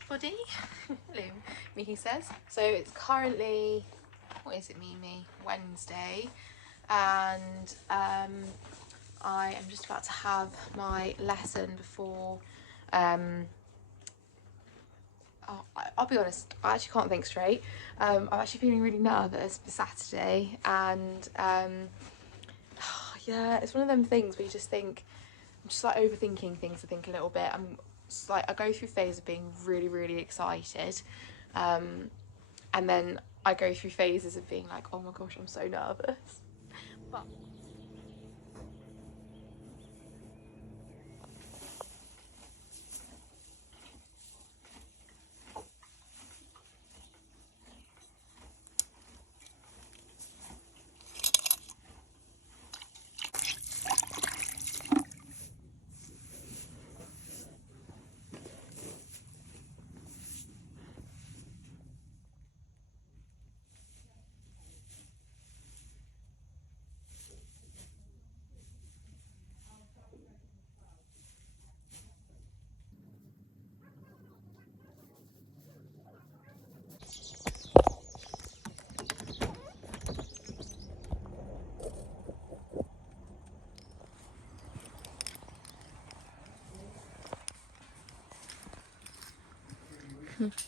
everybody. Hello, Mimi says. So it's currently, what is it, Mimi? Wednesday, and I am just about to have my lesson before. I'll be honest, I actually can't think straight. I'm actually feeling really nervous for Saturday, and yeah, it's one of them things where you just think, I'm just like overthinking things, I think, a little bit. I'm just like, I go through phase of being really excited, and then I go through phases of being like, oh my gosh, I'm so nervous. But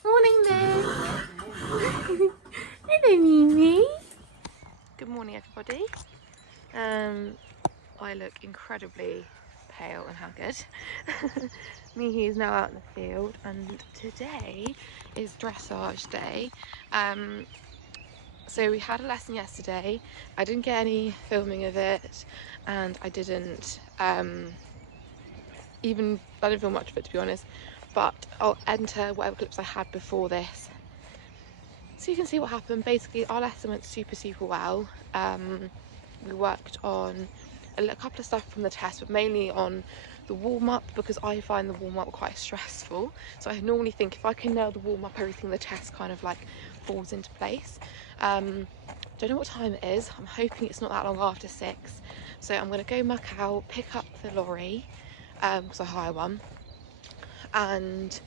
morning, Miss. Hello, Mimi. Good morning, everybody. I look incredibly pale and haggard. Mimi is now out in the field, and today is dressage day. So we had a lesson yesterday. I didn't get any filming of it, and I didn't film much of it, to be honest, but I'll enter whatever clips I had before this so you can see what happened. Basically, our lesson went super well. We worked on a couple of stuff from the test, but mainly on the warm-up, because I find the warm-up quite stressful. So I normally think if I can nail the warm-up, everything in the test kind of like falls into place. Don't know what time it is. I'm hoping it's not that long after 6. So I'm going to go muck out, pick up the lorry, because I hire one, and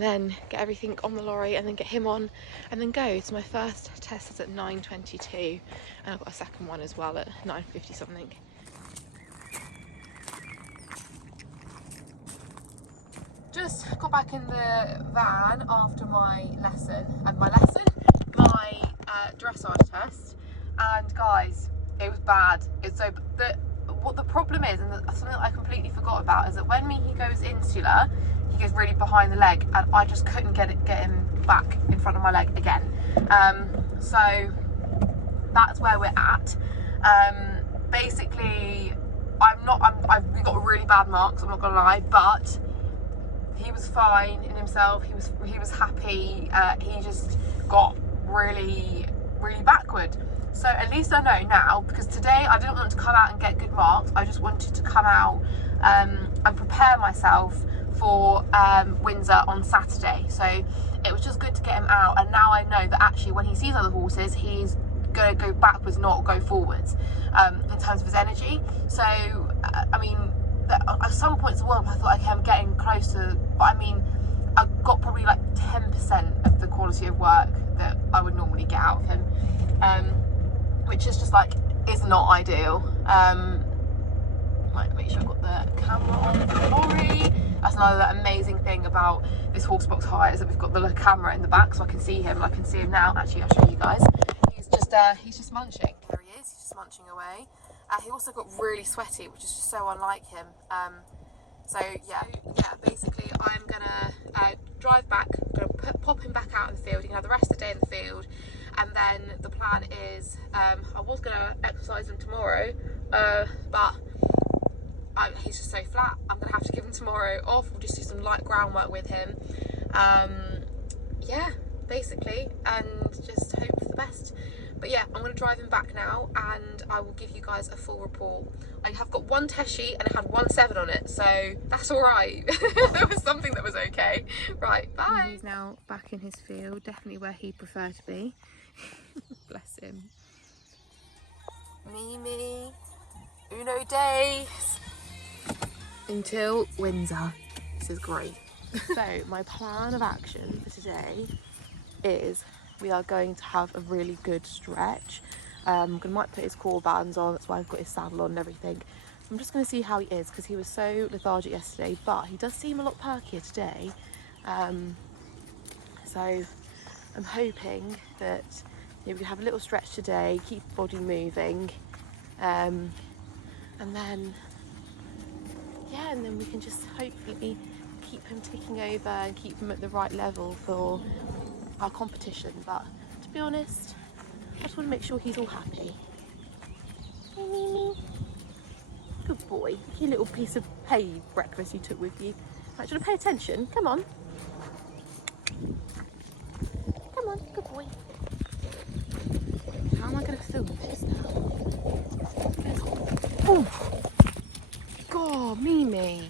then get everything on the lorry, and then get him on, and then go. So my first test is at 9:22, and I've got a second one as well at 9:50 something. Just got back in the van after my dressage test, and guys, it was bad. It's so what the problem is, and something that I completely forgot about, is that when he goes insular, he goes really behind the leg, and I just couldn't get him back in front of my leg again. So that's where we're at. Basically, we got really bad marks, I'm not gonna lie, but he was fine in himself. He was happy. He just got really backward. So at least I know now, because today I didn't want to come out and get good marks. I just wanted to come out and prepare myself for Windsor on Saturday. So it was just good to get him out, and now I know that actually when he sees other horses, he's going to go backwards, not go forwards, in terms of his energy. So I mean, at some points in the world I thought, okay, I'm getting closer, but I mean, I got probably like 10% of the quality of work that I would normally get out of him, which is just like, is not ideal. Might make sure I've got the camera on the lorry. That's another amazing thing about this Horsebox hire, is that we've got the camera in the back, so I can see him. I can see him now. Actually, I'll show you guys. He's just munching. There he is. He's just munching away. He also got really sweaty, which is just so unlike him. So yeah, basically I'm gonna drive back, pop him back out in the field. He can have the rest of the day in the field, and then the plan is, I was gonna exercise him tomorrow, but he's just so flat. I'm gonna have to give him tomorrow off. We'll just do some light groundwork with him. Yeah, basically, and just hope for the best. But yeah, I'm going to drive him back now, and I will give you guys a full report. I have got one test sheet, and it had 1.7 on it, so that's all right. There was something that was okay. Right, bye. He's now back in his field, definitely where he'd prefer to be. Bless him. Mimi, uno days until Windsor. This is great. So my plan of action for today is we are going to have a really good stretch. I might put his core bands on, that's why I've got his saddle on and everything. I'm just going to see how he is because he was so lethargic yesterday, but he does seem a lot perkier today. So I'm hoping that we can have a little stretch today, keep the body moving, and then we can just hopefully keep him ticking over and keep him at the right level for our competition. But to be honest, I just want to make sure he's all happy. Good boy. You little piece of hay breakfast you took with you. Right, do you want to pay attention? Come on. Come on, good boy. How am I going to film this now? Oh, God, Mimi.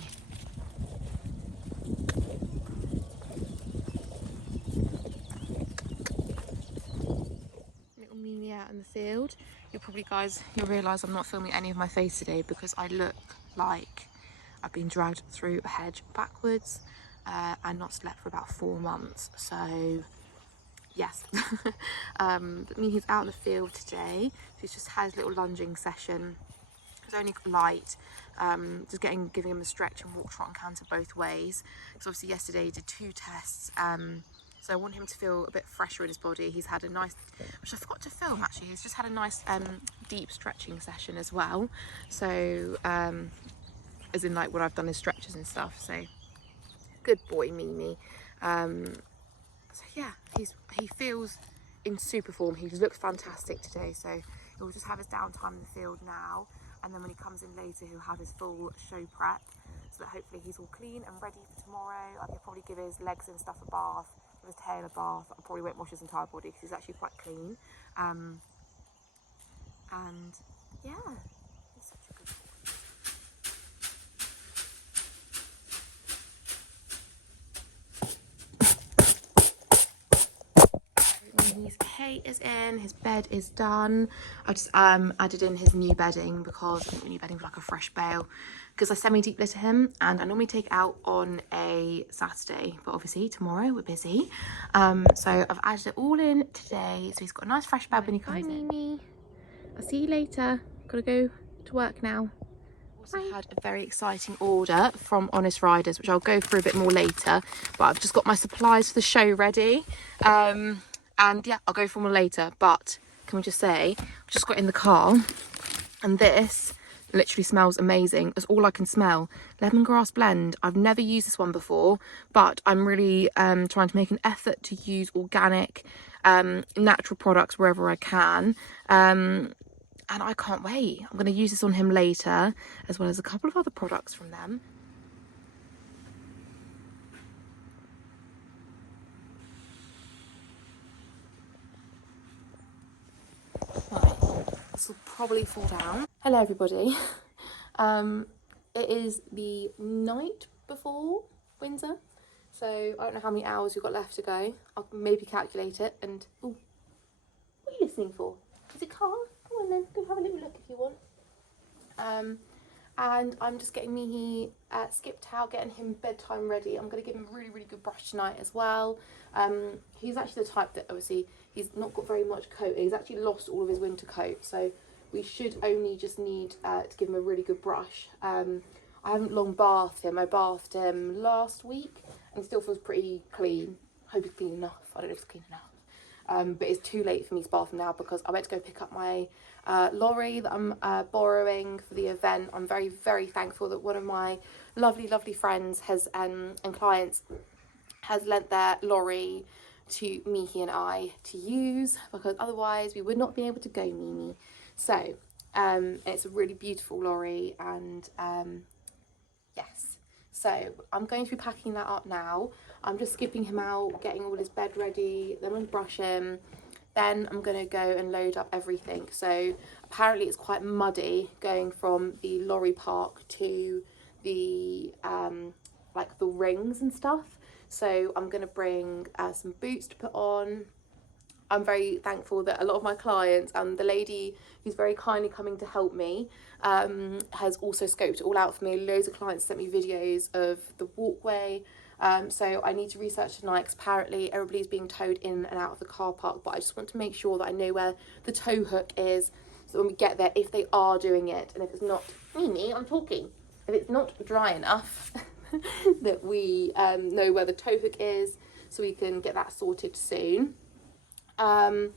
Little Mimi out in the field. You'll realise I'm not filming any of my face today because I look like I've been dragged through a hedge backwards and not slept for about 4 months. So yes, but Mimi's out in the field today. She's just had his little lunging session. It's only light, just giving him a stretch and walk, trot and canter both ways. Because obviously yesterday he did 2 tests. So I want him to feel a bit fresher in his body. He's had a nice, which I forgot to film actually, he's just had a nice deep stretching session as well. So, as in like when I've done his stretches and stuff. So, good boy, Mimi. So yeah, he feels in super form. He looks fantastic today. So he'll just have his downtime in the field now. And then when he comes in later, he'll have his full show prep. So that hopefully he's all clean and ready for tomorrow. I can probably give his legs and stuff a bath. His tail a bath. I probably won't wash his entire body because he's actually quite clean. And yeah, he's such a good boy. His hay is in, his bed is done. I just added in his new bedding because I think new bedding for like a fresh bale. Because I semi-deep litter him and I normally take out on a Saturday, but obviously tomorrow we're busy. So I've added it all in today. So he's got a nice fresh bed when he comes in. Bye, Mimi. I'll see you later. Gotta go to work now. Also had a very exciting order from Honest Riders, which I'll go through a bit more later. But I've just got my supplies for the show ready. And yeah, I'll go for more later. But can we just say, I've just got in the car and this literally smells amazing. That's all I can smell. Lemongrass blend. I've never used this one before, but I'm really trying to make an effort to use organic, natural products wherever I can. And I can't wait. I'm going to use this on him later, as well as a couple of other products from them. Right, this will probably fall down. Hello everybody. It is the night before Windsor, so I don't know how many hours we've got left to go. I'll maybe calculate it. And ooh, what are you listening for? Is it car? Come on then, go have a little look if you want. And I'm just getting Mihi skipped out, getting him bedtime ready. I'm going to give him a really, really good brush tonight as well. He's actually the type that obviously he's not got very much coat. He's actually lost all of his winter coat, so we should only just need to give him a really good brush. I haven't long bathed him. I bathed him last week and he still feels pretty clean. I hope it's clean enough. I don't know if it's clean enough. But it's too late for me to bath him now because I went to go pick up my lorry that I'm borrowing for the event. I'm very, very thankful that one of my lovely, lovely friends has and clients has lent their lorry to Mihi and I to use, because otherwise we would not be able to go, Mimi. So it's a really beautiful lorry, and yes, so I'm going to be packing that up now. I'm just skipping him out, getting all his bed ready, then I'm going to brush him, then I'm going to go and load up everything. So apparently it's quite muddy going from the lorry park to the like the rings and stuff. So I'm going to bring some boots to put on. I'm very thankful that a lot of my clients and the lady who's very kindly coming to help me has also scoped it all out for me. Loads of clients sent me videos of the walkway So I need to research tonight, because apparently everybody's being towed in and out of the car park, but I just want to make sure that I know where the tow hook is, so when we get there, if they are doing it, and if it's not, I'm talking, if it's not dry enough, that we know where the tow hook is, so we can get that sorted soon. And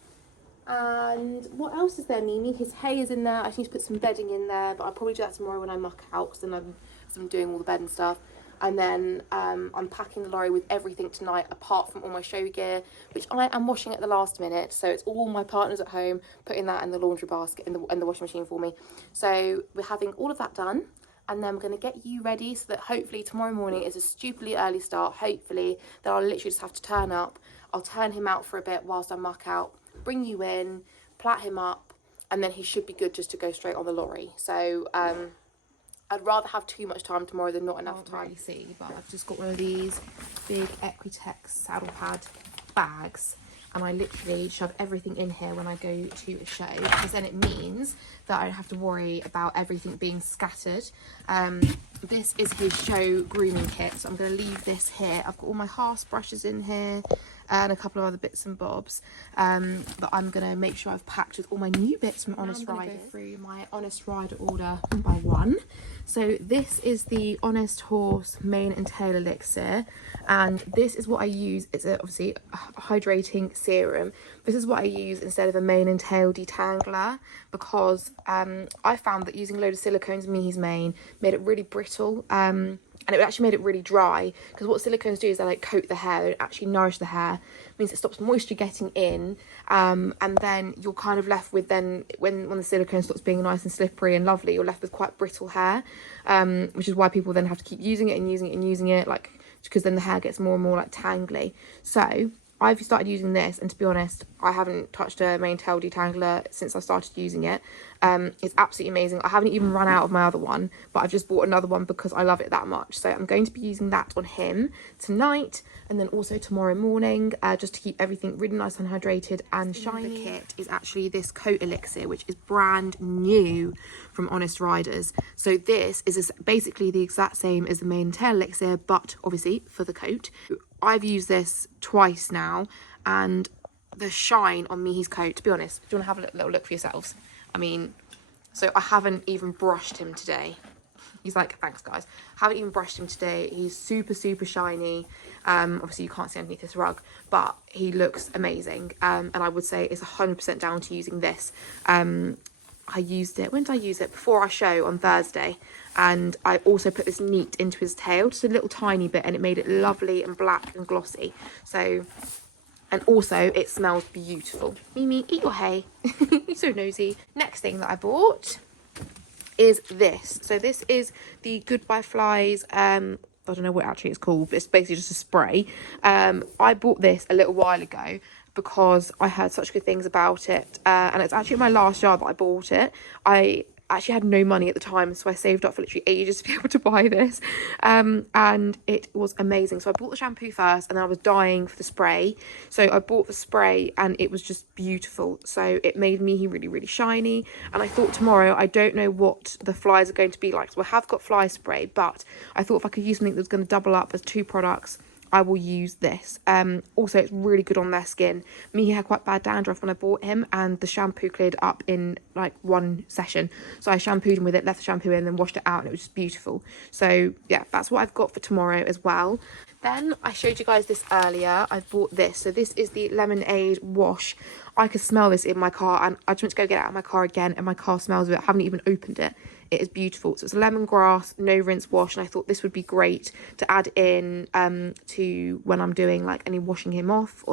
what else is there, Mimi? His hay is in there. I just need to put some bedding in there, but I'll probably do that tomorrow when I muck out, because then I'm doing all the bed and stuff. And then I'm packing the lorry with everything tonight, apart from all my show gear, which I am washing at the last minute. So it's all my partners at home putting that in the laundry basket in the washing machine for me. So we're having all of that done, and then we're going to get you ready, so that hopefully tomorrow morning is a stupidly early start. Hopefully that I'll literally just have to turn up. I'll turn him out for a bit whilst I muck out, bring you in, plait him up, and then he should be good just to go straight on the lorry. So I'd rather have too much time tomorrow than not enough time. Really see, but I've just got one of these big Equitex saddle pad bags, and I literally shove everything in here when I go to a show, because then it means that I don't have to worry about everything being scattered. This is his show grooming kit, so I'm going to leave this here. I've got all my horse brushes in here and a couple of other bits and bobs, but I'm going to make sure I've packed with all my new bits from Honest Rider. Go through my Honest Rider order one by one. So this is the Honest Horse Mane and Tail Elixir, and this is what I use. It's obviously a hydrating serum. This is what I use instead of a mane and tail detangler, because I found that using a load of silicones in Mihi's mane made it really brittle, and it actually made it really dry, because what silicones do is they like coat the hair, they don't actually nourish the hair. It means it stops moisture getting in, and then you're kind of left with, then when the silicone stops being nice and slippery and lovely, you're left with quite brittle hair, which is why people then have to keep using it and using it and using it, like, because then the hair gets more and more like tangly. So I've started using this, and to be honest, I haven't touched a mane tail detangler since I started using it. It's absolutely amazing. I haven't even run out of my other one, but I've just bought another one because I love it that much. So I'm going to be using that on him tonight, and then also tomorrow morning, just to keep everything really nice and hydrated and shiny. The kit is actually this coat elixir, which is brand new from Honest Riders. So this is basically the exact same as the mane and tail elixir, but obviously for the coat. I've used this twice now, and the shine on Mihi's coat, to be honest, do you want to have a little look for yourselves? I mean, so I haven't even brushed him today. He's like, thanks guys. Haven't even brushed him today. He's super, super shiny. Obviously you can't see underneath this rug, but he looks amazing. And I would say it's 100% down to using this. I used it, when did I use it? Before our show on Thursday. And I also put this neat into his tail, just a little tiny bit, and it made it lovely and black and glossy. So, and also it smells beautiful. Mimi, eat your hay. You're so nosy. Next thing that I bought is this. So this is the Goodbye Flies, I don't know what actually it's called, but it's basically just a spray. I bought this a little while ago because I heard such good things about it, and it's actually my last jar that I bought it. I actually had no money at the time, so I saved up for literally ages to be able to buy this, and it was amazing. So I bought the shampoo first, and then I was dying for the spray, so I bought the spray, and it was just beautiful. So it made me really, really shiny, and I thought tomorrow, I don't know what the flies are going to be like, so I have got fly spray, but I thought if I could use something that's going to double up as 2 products, I will use this. Also, it's really good on their skin. He had quite bad dandruff when I bought him, and the shampoo cleared up in like 1 session. So I shampooed him with it, left the shampoo in, and then washed it out, and it was just beautiful. So yeah, that's what I've got for tomorrow as well. Then I showed you guys this earlier. I bought this. So this is the Lemonade wash. I could smell this in my car, and I just went to go get it out of my car again, and my car smells of it. I haven't even opened it. It is beautiful. So it's a lemongrass, no rinse wash, and I thought this would be great to add in to when I'm doing like any washing him off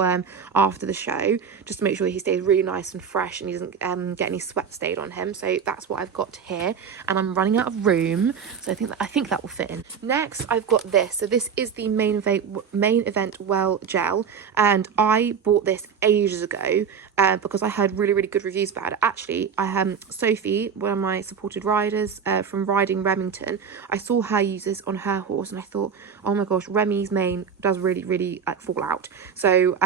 after the show, just to make sure that he stays really nice and fresh and he doesn't get any sweat stayed on him. So that's what I've got here, and I'm running out of room, so I think that will fit in. Next, I've got this. So this is the Main Event Well Gel, and I bought this ages ago because I heard really, really good reviews about it. Actually, Sophie, one of my supported riders from riding Remington, I saw her use this on her horse, and I thought, oh my gosh, Remy's mane does really, really like fall out. So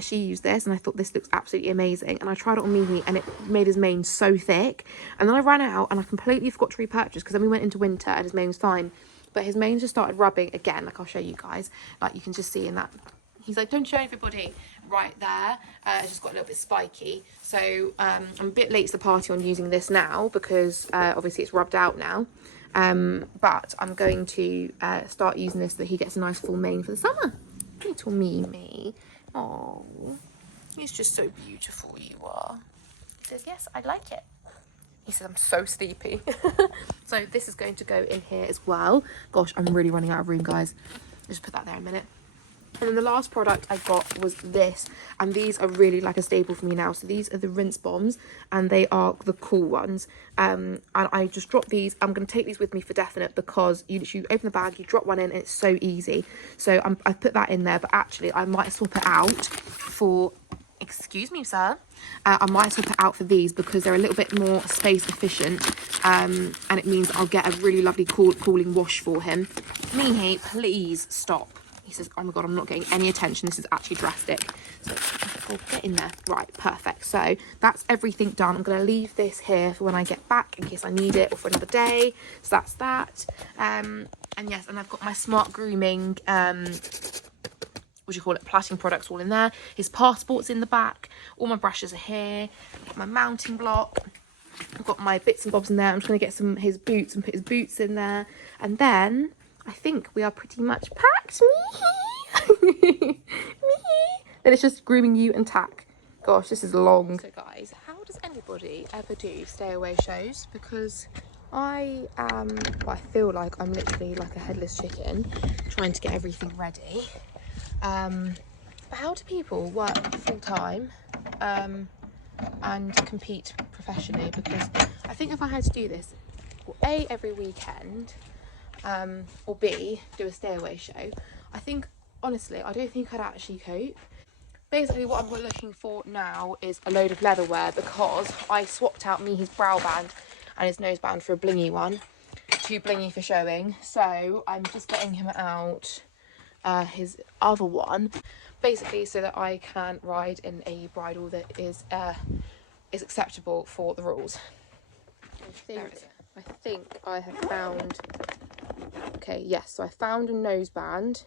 she used this, and I thought this looks absolutely amazing, and I tried it on Mihi, and it made his mane so thick, and then I ran out, and I completely forgot to repurchase because then we went into winter and his mane was fine. but his mane just started rubbing again. Like, I'll show you guys. Like, you can just see in that. He's like, don't show everybody right there. It's just got a little bit spiky. So I'm a bit late to the party on using this now because obviously it's rubbed out now. But I'm going to start using this so that he gets a nice full mane for the summer. Little Mimi. Oh, he's just so beautiful, you are. He says, yes, I like it. He says, I'm so sleepy. So this is going to go in here as well. Gosh, I'm really running out of room, guys. I'll just put that there in a minute. And then the last product I got was this, and these are really like a staple for me now. So these are the rinse bombs, and they are the cool ones. And I just dropped these. I'm going to take these with me for definite because you literally open the bag, you drop one in, and it's so easy. So I put that in there, but actually I might swap it out for, excuse me, sir. I might swap it out for these because they're a little bit more space efficient, and it means I'll get a really lovely cooling wash for him. Mihi, please stop. He says, oh my God, I'm not getting any attention. This is actually drastic. So, oh, get in there. Right, perfect. So that's everything done. I'm going to leave this here for when I get back in case I need it or for another day. So that's that. And yes, and I've got my smart grooming, plaiting products all in there. His passport's in the back. All my brushes are here. I've got my mounting block. I've got my bits and bobs in there. I'm just going to get his boots and put his boots in there. And then I think we are pretty much packed. Mihi. Then it's just grooming you and tack. Gosh, this is long. So guys, how does anybody ever do stay away shows? Because I feel like I'm literally like a headless chicken trying to get everything ready. But how do people work full time and compete professionally? Because I think if I had to do this, well, A, every weekend, or B, do a stay away show, I think, honestly, I don't think I'd actually cope. Basically, what I'm looking for now is a load of leatherwear because I swapped out his brow band and his nose band for a blingy one. Too blingy for showing. So I'm just getting him out his other one, basically so that I can ride in a bridle that is acceptable for the rules. I think I have found... Okay, yes, so I found a nose band.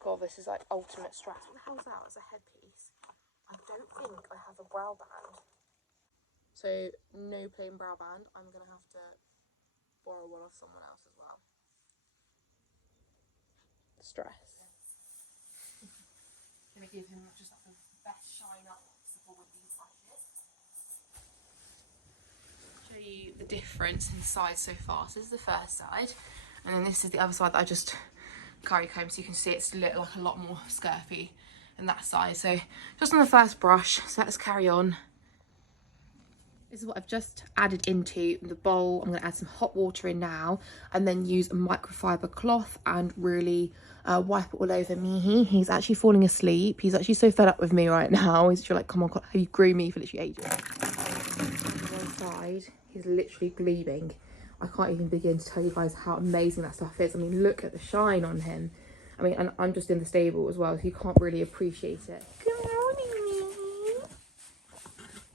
God, this is like ultimate stress. What the hell's that? It's a headpiece. I don't think I have a brow band. So, no plain brow band. I'm going to have to borrow one off someone else as well. Stress. Going to give him just like the best shine up possible with these lashes. Show you the difference in size so far. So this is the first side, and then this is the other side that I just curry comb, so you can see it's like a lot more scurfy than that side. So just on the first brush, so let's carry on. This is what I've just added into the bowl. I'm going to add some hot water in now and then use a microfiber cloth and really wipe it all over Mihi. He's actually falling asleep. He's actually so fed up with me right now. He's just like, come on, have you groomed me for literally ages? On one side, he's literally gleaming. I can't even begin to tell you guys how amazing that stuff is. I mean, look at the shine on him. I mean, and I'm just in the stable as well, so you can't really appreciate it. Good morning, Mihi.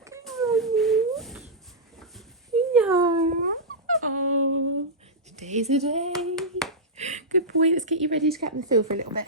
Good morning. Hello. Oh, today's the day. Good boy. Let's get you ready to get in the field for a little bit.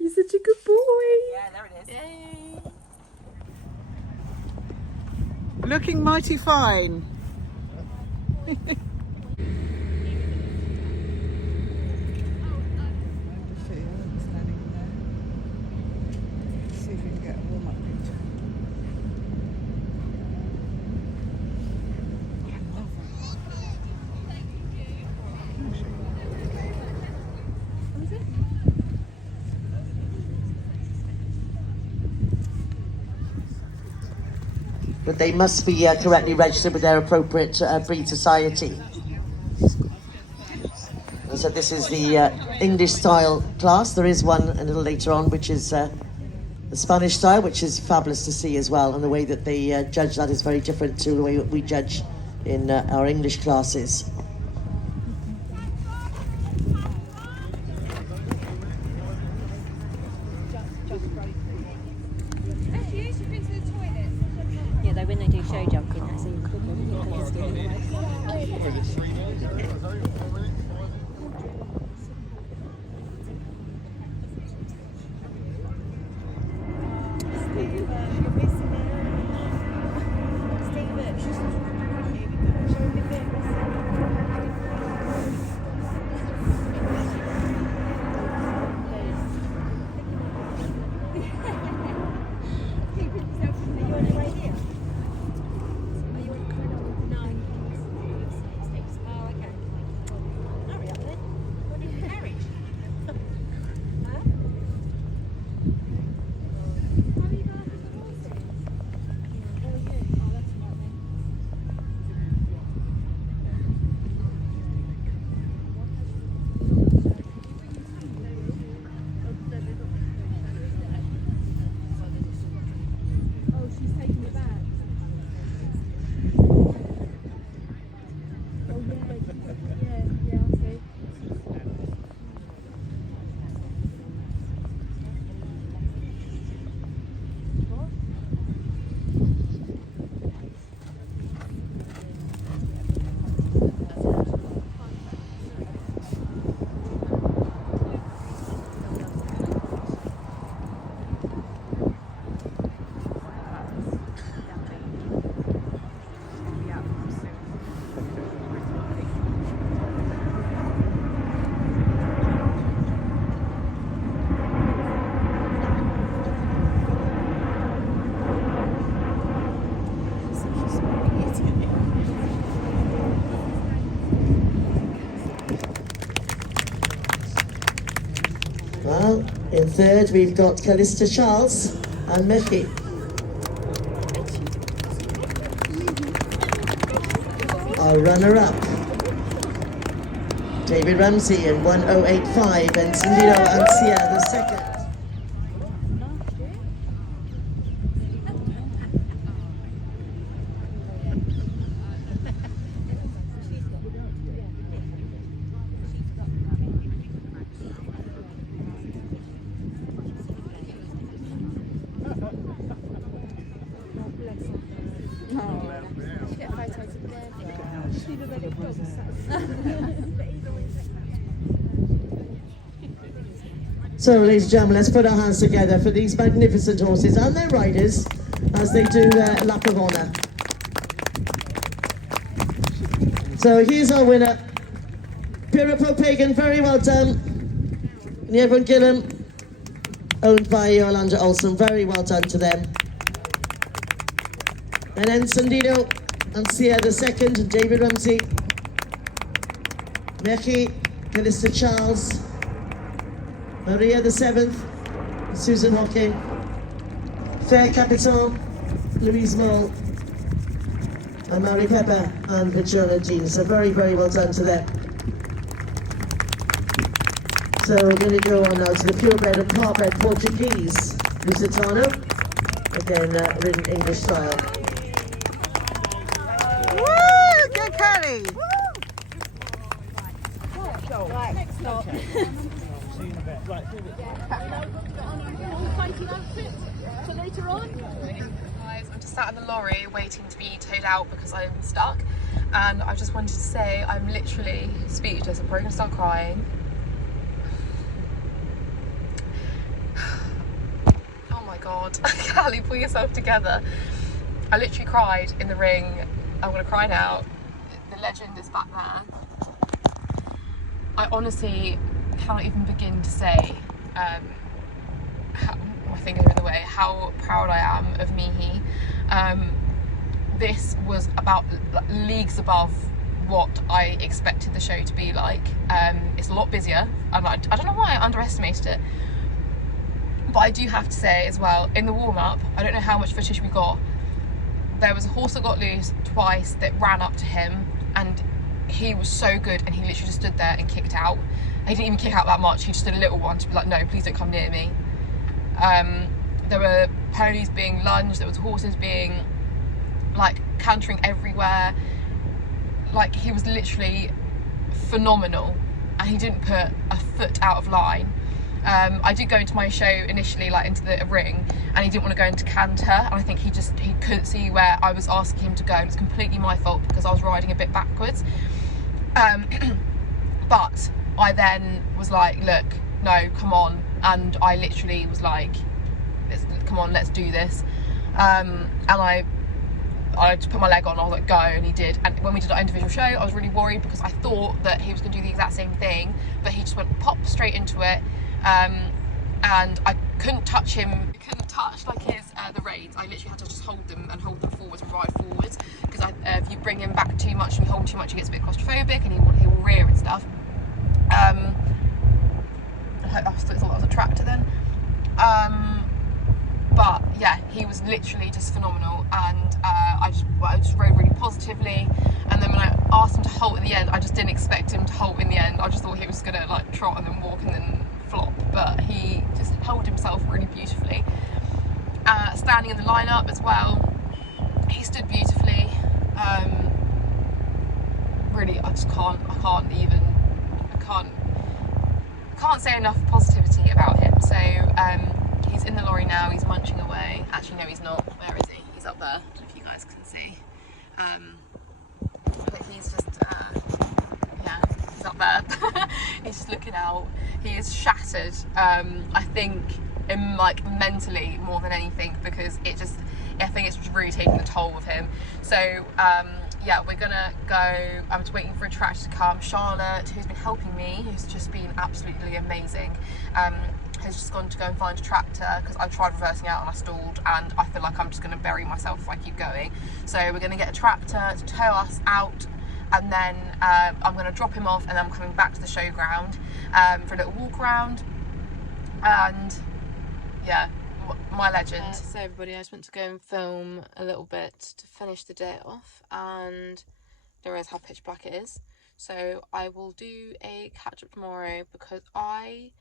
You're such a good boy. Yeah, there it is. Yay. Looking mighty fine. See if we can get a warm-up picture. but they must be correctly registered with their appropriate breed society. And so this is the English style class. There is one a little later on, which is the Spanish style, which is fabulous to see as well. And the way that they judge that is very different to the way that we judge in our English classes. Yeah, though when they do show jumping, that's even quicker. Well, in third we've got Callista Charles and Mickey. Our runner-up, David Ramsey in 1085, and Sandino Ancia the second. So, ladies and gentlemen, let's put our hands together for these magnificent horses and their riders as they do their lap of honour. So here's our winner, Pura Pagan, very well done. Nievon Gillam, owned by Yolanda Olsen, very well done to them. And then Sandino Ancia the second, and David Ramsey, Meki, Callista Charles, Maria the seventh, Susan Hocking, Fair Capitan, Louise Moll, and Mary Pepper and Patrona Jean. So very, very well done to them. So we're going to go on now to the purebred and parbred Portuguese, Lusitano, again ridden English style. Woo! Go Kelly! Right, next stop. So later on. Guys, I'm just sat in the lorry waiting to be towed out because I'm stuck, and I just wanted to say I'm literally speechless. I'm probably gonna start crying. Oh my god, Callie, pull yourself together. I literally cried in the ring. I'm gonna cry now. The legend is back there. I honestly cannot even begin to say, my finger in the way, how proud I am of Mihi. This was about leagues above what I expected the show to be like. It's a lot busier, and I don't know why I underestimated it, but I do have to say as well, in the warm-up, I don't know how much footage we got, there was a horse that got loose twice that ran up to him, and he was so good, and he literally just stood there and kicked out. He didn't even kick out that much, he just did a little one to be like, no, please don't come near me. There were ponies being lunged, there was horses being like cantering everywhere. Like, he was literally phenomenal, and he didn't put a foot out of line. I did go into my show initially, like into the ring, and he didn't want to go into canter, and I think he couldn't see where I was asking him to go, and it's completely my fault because I was riding a bit backwards. But I then was like, look, no, come on, and I literally was like, come on, let's do this. And I just put my leg on, I was like, go, and he did. And when we did our individual show, I was really worried because I thought that he was going to do the exact same thing, but he just went pop straight into it. And I couldn't touch him, I couldn't touch like his the reins. I literally had to just hold them forwards and ride forwards, because if you bring him back too much and you hold him too much, he gets a bit claustrophobic and he will rear and stuff. I thought that was a tractor then. But yeah, he was literally just phenomenal, and I just rode really positively. And then when I asked him to halt at the end, I just didn't expect him to halt in the end. I just thought he was gonna like trot and then walk and then flop, but he just held himself really beautifully. Standing in the lineup as well, he stood beautifully. Really, I can't say enough positivity about him. So he's in the lorry now, he's munching away. Actually no, he's not. Where is he? He's up there. I don't know if you guys can see. But he's just yeah, he's up there. He's just looking out. He is shattered, I think, in like mentally more than anything, because I think it's just really taking the toll of him. So yeah, we're gonna go. I'm just waiting for a tractor to come. Charlotte, who's been helping me, who's just been absolutely amazing, has just gone to go and find a tractor, because I tried reversing out and I stalled, and I feel like I'm just going to bury myself if I keep going. So we're going to get a tractor to tow us out, and then I'm going to drop him off, and then I'm coming back to the showground for a little walk around. And yeah, my legend. So everybody, I just went to go and film a little bit to finish the day off, and don't realise how pitch black it is. So I will do a catch up tomorrow, because I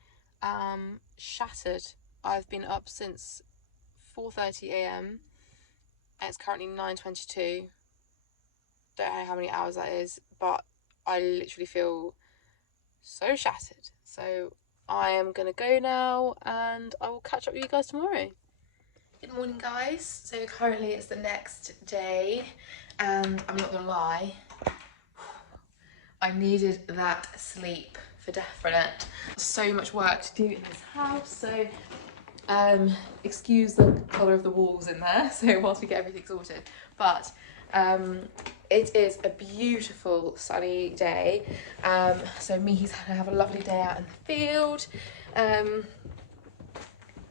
am shattered. I've been up since 4:30 a.m. and it's currently 9:22. Don't know how many hours that is, but I literally feel so shattered. So I am gonna go now, and I will catch up with you guys tomorrow. Good morning, guys. So currently it's the next day, and I'm not gonna lie, I needed that sleep for definite. So much work to do in this house, so excuse the colour of the walls in there, so whilst we get everything sorted. But it is a beautiful sunny day, so Mihi's gonna have a lovely day out in the field.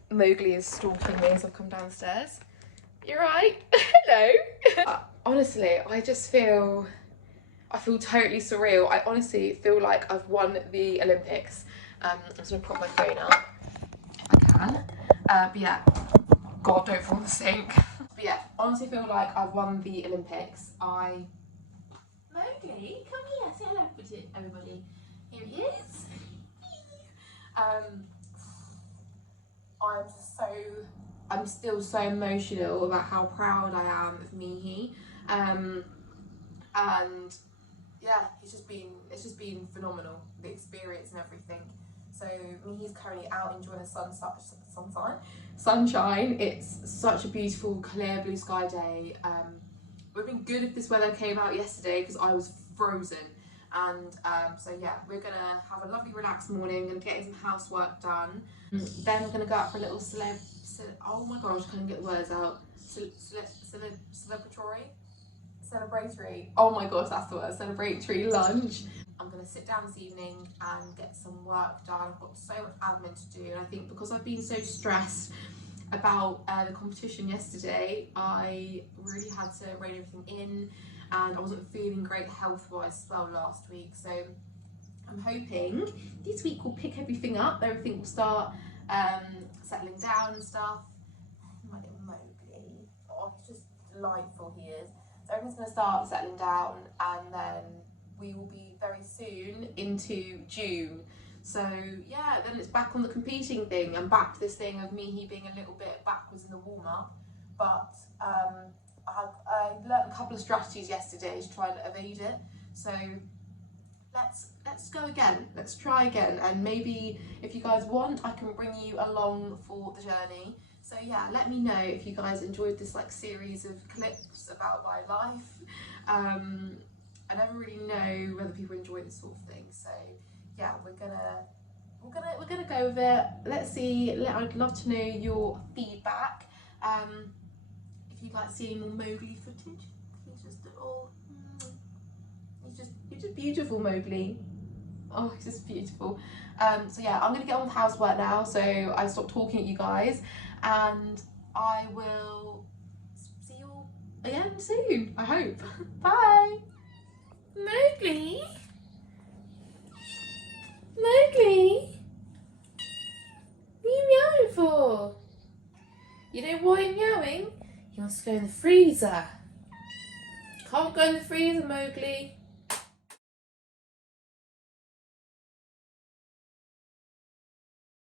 Mowgli is stalking me as I've come downstairs. You're right. Hello. Honestly, I feel totally surreal. I honestly feel like I've won the Olympics. I'm just gonna prop my phone up if I can. But yeah, God, don't fall in the sink. But yeah, honestly feel like I've won the Olympics. Mowgli, come here, say hello to everybody. Here he is. I'm still so emotional about how proud I am of Mihi. And yeah, it's just been phenomenal, the experience and everything. So Mihi's currently out enjoying the sunshine. It's such a beautiful, clear blue sky day. It would have been good if this weather came out yesterday, because I was frozen. And so yeah, we're gonna have a lovely relaxed morning and getting some housework done. Then we're gonna go out for a little oh my god, I just couldn't get the words out. Celebratory, oh my gosh, that's the word, celebratory lunch. I'm going to sit down this evening and get some work done. I've got so much admin to do, and I think because I've been so stressed about the competition yesterday, I really had to rein everything in, and I wasn't feeling great health-wise as well last week. So I'm hoping this week will pick everything up, everything will start settling down and stuff. My little Mowgli, oh, he's just delightful he is. So everything's going to start settling down, and then we will be very soon into June. So yeah, then it's back on the competing thing and back to this thing of he being a little bit backwards in the warm-up. But I learned a couple of strategies yesterday to try and evade it. So let's go again. Let's try again, and maybe if you guys want, I can bring you along for the journey. So yeah, let me know if you guys enjoyed this like series of clips about my life. I never really know whether people enjoy this sort of thing. So yeah, we're gonna go with it. Let's see. I'd love to know your feedback. If you'd like to see any more Mowgli footage, he's just beautiful, Mowgli. Oh, he's just beautiful. So yeah, I'm gonna get on with housework now, so I stop talking at you guys, and I will see you all again soon, I hope. Bye. Mowgli? Mowgli? What are you meowing for? You know why you're meowing? He wants to go in the freezer. Can't go in the freezer, Mowgli.